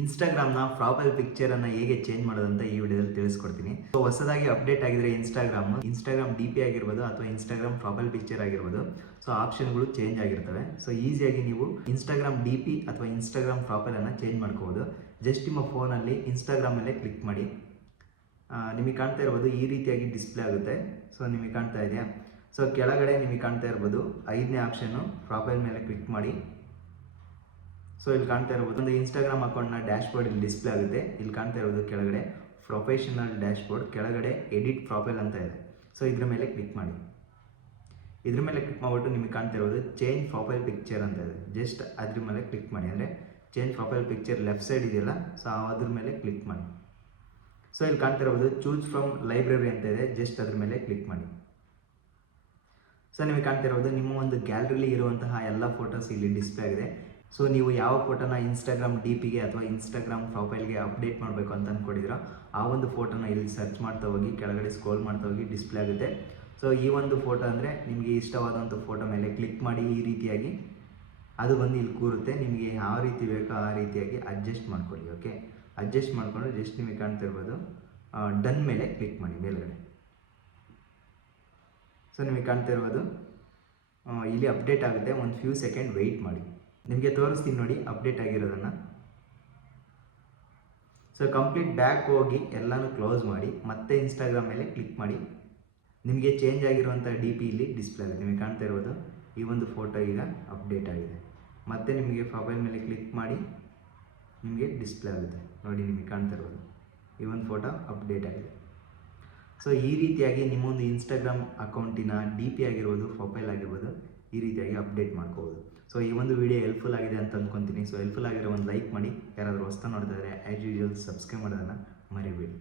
ಇನ್ಸ್ಟಾಗ್ರಾಮ್ನ profile ಪಿಕ್ಚರನ್ನು ಹೇಗೆ change ಮಾಡೋದಂತ ಈ ವಿಡಿಯೋದಲ್ಲಿ ತಿಳಿಸ್ಕೊಡ್ತೀನಿ. ಸೊ ಹೊಸದಾಗಿ ಅಪ್ಡೇಟ್ ಆಗಿದ್ರೆ ಇನ್ಸ್ಟಾಗ್ರಾಮ್ ಡಿ ಪಿ ಆಗಿರ್ಬೋದು ಅಥವಾ ಇನ್ಸ್ಟಾಗ್ರಾಮ್ ಪ್ರೊಫೈಲ್ ಪಿಕ್ಚರ್ ಆಗಿರ್ಬೋದು, ಸೊ ಆಪ್ಷನ್ಗಳು ಚೇಂಜ್ ಆಗಿರ್ತವೆ. ಸೊ ಈಸಿಯಾಗಿ ನೀವು ಇನ್ಸ್ಟಾಗ್ರಾಮ್ ಡಿ ಪಿ ಅಥವಾ ಇನ್ಸ್ಟಾಗ್ರಾಮ್ ಪ್ರೊಫೈಲನ್ನು ಚೇಂಜ್ ಮಾಡ್ಕೋಬೋದು. ಜಸ್ಟ್ ನಿಮ್ಮ ಫೋನಲ್ಲಿ ಇನ್ಸ್ಟಾಗ್ರಾಮ್ ಮೇಲೆ ಕ್ಲಿಕ್ ಮಾಡಿ. ನಿಮಗೆ ಕಾಣ್ತಾ ಇರ್ಬೋದು ಈ ರೀತಿಯಾಗಿ ಡಿಸ್ಪ್ಲೇ ಆಗುತ್ತೆ. ಸೊ ನಿಮಗೆ ಕಾಣ್ತಾ ಇದೆಯಾ? ಸೊ ಕೆಳಗಡೆ ನಿಮಗೆ ಕಾಣ್ತಾ ಇರ್ಬೋದು 5ನೇ ಆಪ್ಷನ್ನು ಪ್ರೊಫೈಲ್ ಮೇಲೆ ಕ್ಲಿಕ್ ಮಾಡಿ. ಸೊ ಇಲ್ಲಿ ಕಾಣ್ತಾ ಇರ್ಬೋದು ಒಂದು ಇನ್ಸ್ಟಾಗ್ರಾಮ್ ಅಕೌಂಟ್ನ ಡ್ಯಾಶ್ ಬೋರ್ಡ್ ಇಲ್ಲಿ ಡಿಸ್ಪ್ಲೇ ಆಗುತ್ತೆ. ಇಲ್ಲಿ ಕಾಣ್ತಾ ಇರೋದು ಕೆಳಗಡೆ ಪ್ರೊಫೆಷನಲ್ ಡ್ಯಾಶ್ ಬೋರ್ಡ್, ಕೆಳಗಡೆ ಎಡಿಟ್ ಪ್ರೊಫೈಲ್ ಅಂತ ಇದೆ. ಸೊ ಇದ್ರ ಮೇಲೆ ಕ್ಲಿಕ್ ಮಾಡಿ. ಇದ್ರ ಮೇಲೆ ಕ್ಲಿಕ್ ಮಾಡಿಬಿಟ್ಟು ನಿಮಗೆ ಕಾಣ್ತಾ ಇರೋದು ಚೇಂಜ್ ಪ್ರೊಫೈಲ್ ಪಿಕ್ಚರ್ ಅಂತ ಇದೆ. ಜಸ್ಟ್ ಅದ್ರ ಮೇಲೆ ಕ್ಲಿಕ್ ಮಾಡಿ. ಅಂದರೆ change profile picture left side ಇದೆಯಲ್ಲ, ಸೊ ಅದ್ರ ಮೇಲೆ ಕ್ಲಿಕ್ ಮಾಡಿ. ಸೊ ಇಲ್ಲಿ ಕಾಣ್ತಾ ಇರೋದು ಚೂಸ್ ಫ್ರಮ್ ಲೈಬ್ರರಿ ಅಂತ ಇದೆ. ಜಸ್ಟ್ ಅದ್ರ ಮೇಲೆ ಕ್ಲಿಕ್ ಮಾಡಿ. ಸೊ ನಿಮಗೆ ಕಾಣ್ತಾ ಇರೋದು ನಿಮ್ಮ ಒಂದು ಗ್ಯಾಲರಿಲಿ ಇರುವಂತಹ ಎಲ್ಲ ಫೋಟೋಸ್ ಇಲ್ಲಿ ಡಿಸ್ಪ್ಲೇ ಆಗಿದೆ. ಸೊ ನೀವು ಯಾವ ಫೋಟೋನ ಇನ್ಸ್ಟಾಗ್ರಾಮ್ ಡಿ ಪಿಗೆ ಅಥವಾ ಇನ್ಸ್ಟಾಗ್ರಾಮ್ ಪ್ರೊಫೈಲ್ಗೆ ಅಪ್ಡೇಟ್ ಮಾಡಬೇಕು ಅಂತ ಅಂದ್ಕೊಂಡಿದ್ದೀರೋ ಆ ಒಂದು ಫೋಟೋನ ಇಲ್ಲಿ ಸರ್ಚ್ ಮಾಡ್ತಾ ಹೋಗಿ ಕೆಳಗಡೆ ಸ್ಕ್ರೋಲ್ ಮಾಡ್ತಾ ಹೋಗಿ ಡಿಸ್ಪ್ಲೇ ಆಗುತ್ತೆ. ಸೊ ಈ ಒಂದು ಫೋಟೋ ಅಂದರೆ ನಿಮಗೆ ಇಷ್ಟವಾದಂಥ ಫೋಟೋ ಮೇಲೆ ಕ್ಲಿಕ್ ಮಾಡಿ ಈ ರೀತಿಯಾಗಿ ಅದು ಬಂದು ಇಲ್ಲಿ ಕೂರುತ್ತೆ. ನಿಮಗೆ ಯಾವ ರೀತಿ ಬೇಕೋ ಆ ರೀತಿಯಾಗಿ ಅಡ್ಜಸ್ಟ್ ಮಾಡ್ಕೊಳ್ಳಿ. ಓಕೆ, ಅಡ್ಜಸ್ಟ್ ಮಾಡಿಕೊಂಡು ಜಸ್ಟ್ ನಿಮಗೆ ಕಾಣ್ತಾ ಇರ್ಬೋದು ಡನ್ ಮೇಲೆ ಕ್ಲಿಕ್ ಮಾಡಿ ಮೇಲ್ಗಡೆ. ಸೊ ನಿಮಗೆ ಕಾಣ್ತಾ ಇರ್ಬೋದು ಇಲ್ಲಿ ಅಪ್ಡೇಟ್ ಆಗುತ್ತೆ. ಒಂದು ಫ್ಯೂ ಸೆಕೆಂಡ್ ವೆಯ್ಟ್ ಮಾಡಿ. ನಿಮಗೆ ತೋರಿಸ್ತೀನಿ ನೋಡಿ ಅಪ್ಡೇಟ್ ಆಗಿರೋದನ್ನು. ಸೊ ಕಂಪ್ಲೀಟ್ ಬ್ಯಾಕ್ ಹೋಗಿ ಎಲ್ಲನೂ ಕ್ಲೋಸ್ ಮಾಡಿ ಮತ್ತೆ ಇನ್ಸ್ಟಾಗ್ರಾಮ್ ಮೇಲೆ ಕ್ಲಿಕ್ ಮಾಡಿ. ನಿಮಗೆ ಚೇಂಜ್ ಆಗಿರುವಂಥ ಡಿ ಪಿ ಇಲ್ಲಿ ಡಿಸ್ಪ್ಲೇ ಆಗುತ್ತೆ. ನಿಮಗೆ ಕಾಣ್ತಾ ಇರ್ಬೋದು ಈ ಒಂದು ಫೋಟೋ ಈಗ ಅಪ್ಡೇಟ್ ಆಗಿದೆ. ಮತ್ತೆ ನಿಮಗೆ ಪ್ರೊಫೈಲ್ ಮೇಲೆ ಕ್ಲಿಕ್ ಮಾಡಿ ನಿಮಗೆ ಡಿಸ್ಪ್ಲೇ ಆಗುತ್ತೆ ನೋಡಿ. ನಿಮಗೆ ಕಾಣ್ತಾ ಇರ್ಬೋದು ಈ ಒಂದು ಫೋಟೋ ಅಪ್ಡೇಟ್ ಆಗಿದೆ. ಸೊ ಈ ರೀತಿಯಾಗಿ ನಿಮ್ಮೊಂದು ಇನ್ಸ್ಟಾಗ್ರಾಮ್ ಅಕೌಂಟಿನ ಡಿ ಪಿ ಆಗಿರ್ಬೋದು, ಪ್ರೊಫೈಲ್ ಆಗಿರ್ಬೋದು, ಈ ರೀತಿಯಾಗಿ ಅಪ್ಡೇಟ್ ಮಾಡ್ಕೋಬೋದು. ಸೊ ಈ ಒಂದು ವಿಡಿಯೋ ಹೆಲ್ಪ್ಫುಲ್ ಆಗಿದೆ ಅಂತ ಅಂದ್ಕೊತೀನಿ. ಸೊ ಹೆಲ್ಪ್ಫುಲ್ ಆಗಿರೋ ಒಂದು ಲೈಕ್ ಮಾಡಿ. ಯಾರಾದರೂ ಹೊಸ್ತಾ ನೋಡ್ತಾ ಇದ್ದರೆ ಆ್ಯಸ್ ಯೂಶುವಲ್ ಸಬ್ಸ್ಕ್ರೈಬ್ ಮಾಡೋದನ್ನು ಮರಿಬೇಡಿ.